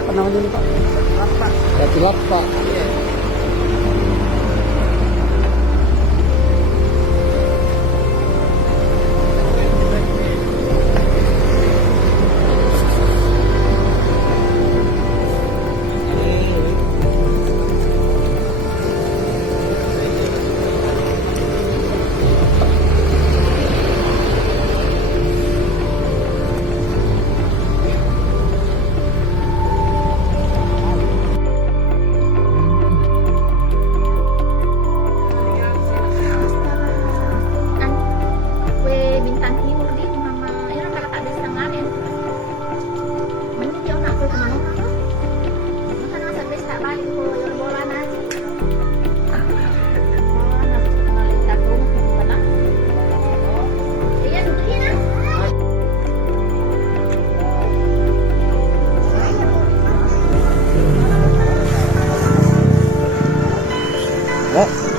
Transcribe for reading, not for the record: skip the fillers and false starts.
Apa namanya ini Pak? Datilak Pak. Kue Bintang Timur di mama, ya kalau ada setengah ya. Mending dia nak kue kemana mana? Makan masa pesta balik kue bola nasi. Bola nasi kenal satu mana? Iya dudukin ah. Ya.